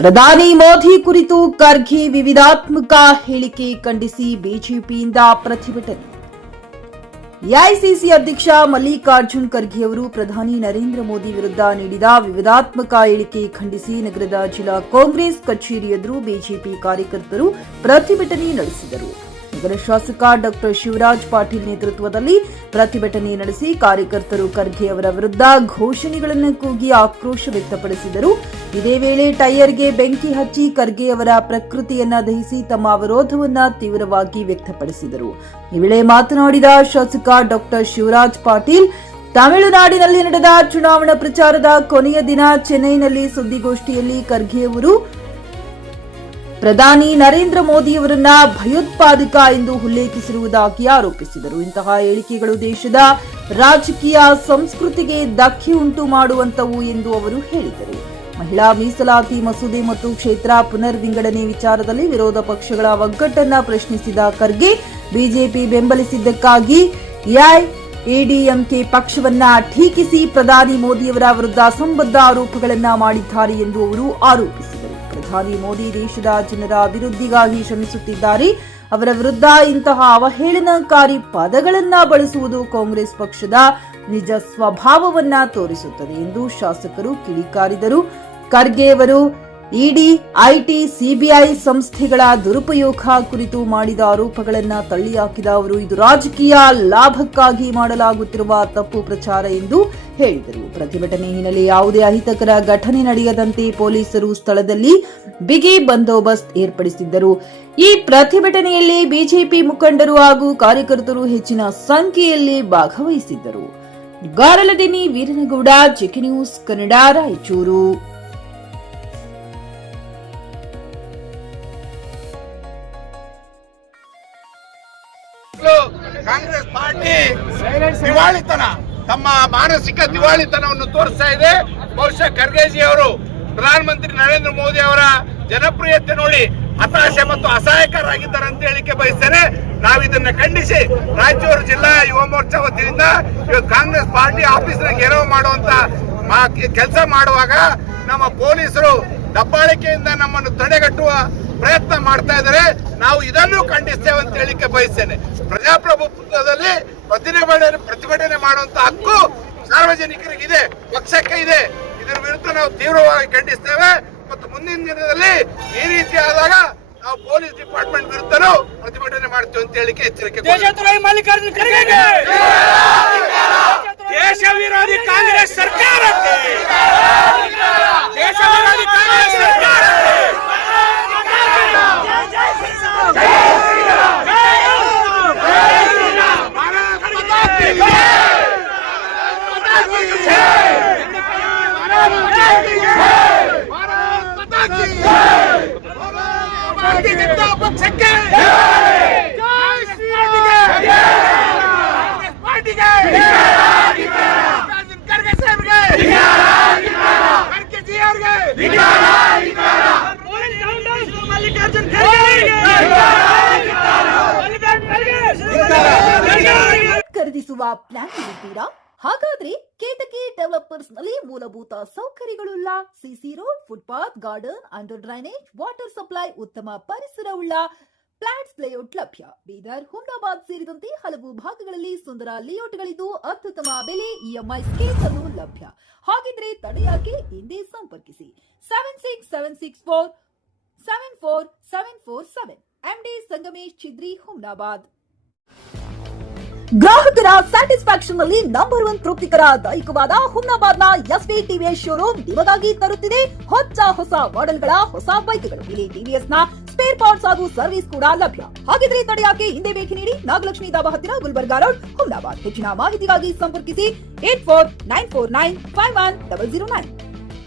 ಪ್ರಧಾನಿ ಮೋದಿ ಕುರಿತು ಖರ್ಗೆ ವಿವಾದಾತ್ಮಕ ಹೇಳಿಕೆ ಖಂಡಿಸಿ ಬಿಜೆಪಿಯಿಂದ ಪ್ರತಿಭಟನೆ. ಎಐಸಿಸಿ ಅಧ್ಯಕ್ಷ ಮಲ್ಲಿಕಾರ್ಜುನ್ ಖರ್ಗೆ ಅವರು ಪ್ರಧಾನಿ ನರೇಂದ್ರ ಮೋದಿ ವಿರುದ್ಧ ನೀಡಿದ ವಿವಾದಾತ್ಮಕ ಹೇಳಿಕೆ ಖಂಡಿಸಿ ನಗರದ ಜಿಲ್ಲಾ ಕಾಂಗ್ರೆಸ್ ಕಚೇರಿ ಎದುರು ಬಿಜೆಪಿ ಕಾರ್ಯಕರ್ತರು ಪ್ರತಿಭಟನೆ ನಡೆಸಿದರು. ನಗರ ಶಾಸಕ ಡಾ ಶಿವರಾಜ್ ಪಾಟೀಲ್ ನೇತೃತ್ವದಲ್ಲಿ ಪ್ರತಿಭಟನೆ ನಡೆಸಿ ಕಾರ್ಯಕರ್ತರು ಖರ್ಗೆ ಅವರ ವಿರುದ್ಧ ಘೋಷಣೆಗಳನ್ನು ಕೂಗಿ ಆಕ್ರೋಶ ವ್ಯಕ್ತಪಡಿಸಿದರು. ಇದೇ ವೇಳೆ ಟೈರ್ಗೆ ಬೆಂಕಿ ಹಚ್ಚಿ ಖರ್ಗೆ ಅವರ ಪ್ರಕೃತಿಯನ್ನ ದಹಿಸಿ ತಮ್ಮ ವಿರೋಧವನ್ನ ತೀವ್ರವಾಗಿ ವ್ಯಕ್ತಪಡಿಸಿದರು. ಈ ವೇಳೆ ಮಾತನಾಡಿದ ಶಾಸಕ ಡಾ ಶಿವರಾಜ್ ಪಾಟೀಲ್, ತಮಿಳುನಾಡಿನಲ್ಲಿ ನಡೆದ ಚುನಾವಣಾ ಪ್ರಚಾರದ ಕೊನೆಯ ದಿನ ಚೆನ್ನೈನಲ್ಲಿ ಸುದ್ದಿಗೋಷ್ಠಿಯಲ್ಲಿ ಖರ್ಗೆ ಅವರು ಪ್ರಧಾನಿ ನರೇಂದ್ರ ಮೋದಿಯವರನ್ನ ಭಯೋತ್ಪಾದಕ ಎಂದು ಉಲ್ಲೇಖಿಸಿರುವುದಾಗಿ ಆರೋಪಿಸಿದರು. ಇಂತಹ ಹೇಳಿಕೆಗಳು ದೇಶದ ರಾಜಕೀಯ ಸಂಸ್ಕೃತಿಗೆ ಧಕ್ಕೆ ಉಂಟು ಮಾಡುವಂತವು ಎಂದು ಅವರು ಹೇಳಿದರು. ಮಹಿಳಾ ಮೀಸಲಾತಿ ಮಸೂದೆ ಮತ್ತು ಕ್ಷೇತ್ರ ಪುನರ್ ವಿಂಗಡಣೆ ವಿಚಾರದಲ್ಲಿ ವಿರೋಧ ಪಕ್ಷಗಳ ಒಗ್ಗಟ್ಟನ್ನ ಪ್ರಶ್ನಿಸಿದ ಖರ್ಗೆ, ಬಿಜೆಪಿ ಬೆಂಬಲಿಸಿದ್ದಕ್ಕಾಗಿ ಎಐಎಡಿಎಂಕೆ ಪಕ್ಷವನ್ನ ಟೀಕಿಸಿ ಪ್ರಧಾನಿ ಮೋದಿಯವರ ವಿರುದ್ಧ ಅಸಂಬದ್ಧ ಆರೋಪಗಳನ್ನ ಮಾಡಿದ್ದಾರೆ ಎಂದು ಅವರು ಆರೋಪಿಸಿದರು. ಪ್ರಧಾನಿ ಮೋದಿ ದೇಶದ ಜನರ ಅಭಿವೃದ್ಧಿಗಾಗಿ ಶ್ರಮಿಸುತ್ತಿದ್ದಾರೆ. ಅವರ ವಿರುದ್ಧ ಇಂತಹ ಅವಹೇಳನಕಾರಿ ಪದಗಳನ್ನ ಬಳಸುವುದು ಕಾಂಗ್ರೆಸ್ ಪಕ್ಷದ ನಿಜ ಸ್ವಭಾವವನ್ನ ತೋರಿಸುತ್ತದೆ ಎಂದು ಶಾಸಕರು ಕಿಡಿಕಾರಿದರು. ಖರ್ಗೆ ಅವರು ಇಡಿ, ಐಟಿ, ಸಿಬಿಐ ಸಂಸ್ಥೆಗಳ ದುರುಪಯೋಗ ಕುರಿತು ಮಾಡಿದ ಆರೋಪಗಳನ್ನ ತಳ್ಳಿಹಾಕಿದ ಅವರು ಇದು ರಾಜಕೀಯ ಲಾಭಕ್ಕಾಗಿ ಮಾಡಲಾಗುತ್ತಿರುವ ತಪ್ಪು ಪ್ರಚಾರ ಎಂದು ಹೇಳಿದರು. ಪ್ರತಿಭಟನೆ ಹಿನ್ನೆಲೆ ಯಾವುದೇ ಅಹಿತಕರ ಘಟನೆ ನಡೆಯದಂತೆ ಪೊಲೀಸರು ಸ್ಥಳದಲ್ಲಿ ಬಿಗಿ ಬಂದೋಬಸ್ತ್ ಏರ್ಪಡಿಸಿದ್ದರು. ಈ ಪ್ರತಿಭಟನೆಯಲ್ಲಿ ಬಿಜೆಪಿ ಮುಖಂಡರು ಹಾಗೂ ಕಾರ್ಯಕರ್ತರು ಹೆಚ್ಚಿನ ಸಂಖ್ಯೆಯಲ್ಲಿ ಭಾಗವಹಿಸಿದ್ದರು. Garaladinni Veeranagouda, JK news Kannada, Raichur. Congress party ದಿವಾಳಿತನ, ತಮ್ಮ ಮಾನಸಿಕ ದಿವಾಳಿತನವನ್ನು ತೋರಿಸ್ತಾ ಇದೆ. ಬಹುಶಃ ಖರ್ಗೆಜಿ ಅವರು ಪ್ರಧಾನಮಂತ್ರಿ ನರೇಂದ್ರ ಮೋದಿ ಅವರ ಜನಪ್ರಿಯತೆ ನೋಡಿ ಹತಾಶೆ ಮತ್ತು ಅಸಹಾಯಕರಾಗಿದ್ದಾರೆ ಅಂತ ಹೇಳಿಕೆ ಬಯಸ್ತೇನೆ. ನಾವು ಇದನ್ನ ಖಂಡಿಸಿ ರಾಯಚೂರು ಜಿಲ್ಲಾ ಯುವ ಮೋರ್ಚಾ ವತಿಯಿಂದ ಇವತ್ತು ಕಾಂಗ್ರೆಸ್ ಪಾರ್ಟಿ ಆಫೀಸ್ನ ಗೆರವು ಮಾಡುವಂತ ಕೆಲಸ ಮಾಡುವಾಗ ನಮ್ಮ ಪೊಲೀಸರು ದಬ್ಬಾಳಿಕೆಯಿಂದ ನಮ್ಮನ್ನು ತಡೆಗಟ್ಟುವ ಪ್ರಯತ್ನ ಮಾಡ್ತಾ ಇದ್ದಾರೆ. ನಾವು ಇದನ್ನು ಖಂಡಿಸ್ತೇವೆ ಅಂತ ಹೇಳಿಕೆ ಬಯಸ್ತೇನೆ. ಪ್ರಜಾಪ್ರಭುತ್ವದಲ್ಲಿ ಪ್ರತಿಭಟನೆ ಮಾಡುವಂತ ಹಕ್ಕು ಸಾರ್ವಜನಿಕರಿಗೆ ಇದೆ, ಪಕ್ಷಕ್ಕೆ ಇದೆ. ಇದರ ವಿರುದ್ಧ ನಾವು ತೀವ್ರವಾಗಿ ಖಂಡಿಸ್ತೇವೆ ಮತ್ತು ಮುಂದಿನ ದಿನದಲ್ಲಿ ಈ ರೀತಿ ಆದಾಗ ನಾವು ಪೊಲೀಸ್ ಡಿಪಾರ್ಟ್ಮೆಂಟ್ ವಿರುದ್ಧನೂ ಪ್ರತಿಭಟನೆ ಮಾಡ್ತೇವೆ ಅಂತ ಹೇಳಿಕೆ ಎಚ್ಚರಿಕೆ. ಮಲ್ಲಿಕಾರ್ಜುನ್ ಖರ್ಗೆಗೆ, ದೇಶ ವಿರೋಧಿ ಕಾಂಗ್ರೆಸ್ ಸರ್ಕಾರಕ್ಕೆ, ದೇಶ ವಿರೋಧಿ ಕಾಂಗ್ರೆಸ್ ಸರ್ಕಾರಕ್ಕೆ ಖರೀದಿಸುವ ಪ್ಲಾನ್ ಇದ್ದೀರಾ? ಹಾಗಾದ್ರೆ ಕೇತಕಿ ಡೆವಲಪರ್ಸ್ ನಲ್ಲಿ ಮೂಲಭೂತ ಸೌಕರ್ಯಗಳುಳ್ಳ CC road, footpath, garden, under drainage, water supply, ಉತ್ತಮ ಪರಿಸರವುಳ್ಳ ಫ್ಲಾಟ್ಸ್ ಲೇಔಟ್ ಲಭ್ಯ. ಬೀದರ್, ಹುಮ್ನಾಬಾದ್ ಸೇರಿದಂತೆ ಹಲವು ಭಾಗಗಳಲ್ಲಿ ಸುಂದರ ಲೇಔಟ್ಗಳಿದ್ದು ಅತ್ಯುತ್ತಮ ಬೆಲೆ, ಇಎಂಐ ಸ್ಕೀಮ್ಸ್ ಅನ್ನು ಲಭ್ಯ. ಹಾಗಿದ್ರೆ ತಡೆಯಾಕೆ? ಹಿಂದೆ ಸಂಪರ್ಕಿಸಿ 7676474747 ಎಂಡಿ ಸಂಗಮೇಶ್ ಚಿದ್ರಿ, ಹುಮ್ನಾಬಾದ್. ಗ್ರಾಹಕರ ಸ್ಯಾಟಿಸ್ಫ್ಯಾಕ್ಷನ್ ನಲ್ಲಿ ನಂಬರ್ 1 ತೃಪ್ತಿಕರ ದಾಯಕವಾದ ಹುಮ್ನಾಬಾದ್ನ ಎಸ್ವಿ ಟಿವಿಎಸ್ ಶೋರೂಮ್ ನಿಮಗಾಗಿ ತರುತ್ತಿದೆ ಹೊಸ ಮಾಡೆಲ್ಗಳ ಹೊಸ ಬೈಕ್ಗಳು. ಇಲ್ಲಿ ಟಿವಿಎಸ್ ನ ಸ್ಪೇರ್ ಪಾರ್ಟ್ಸ್ ಹಾಗೂ ಸರ್ವಿಸ್ ಕೂಡ ಲಭ್ಯ. ಹಾಗಿದ್ರೆ ತಡೆಯಾಕೆ? ಹಿಂದೆ ಭೇಟಿ ನೀಡಿ. ನಾಗಲಕ್ಷ್ಮಿ ಧಾಬಾ ಹತ್ತಿರ, ಗುಲ್ಬರ್ಗಾ ರೋಡ್, ಹುಮ್ನಾಬಾದ್. ಹೆಚ್ಚಿನ ಮಾಹಿತಿಗಾಗಿ ಸಂಪರ್ಕಿಸಿ 8494951009.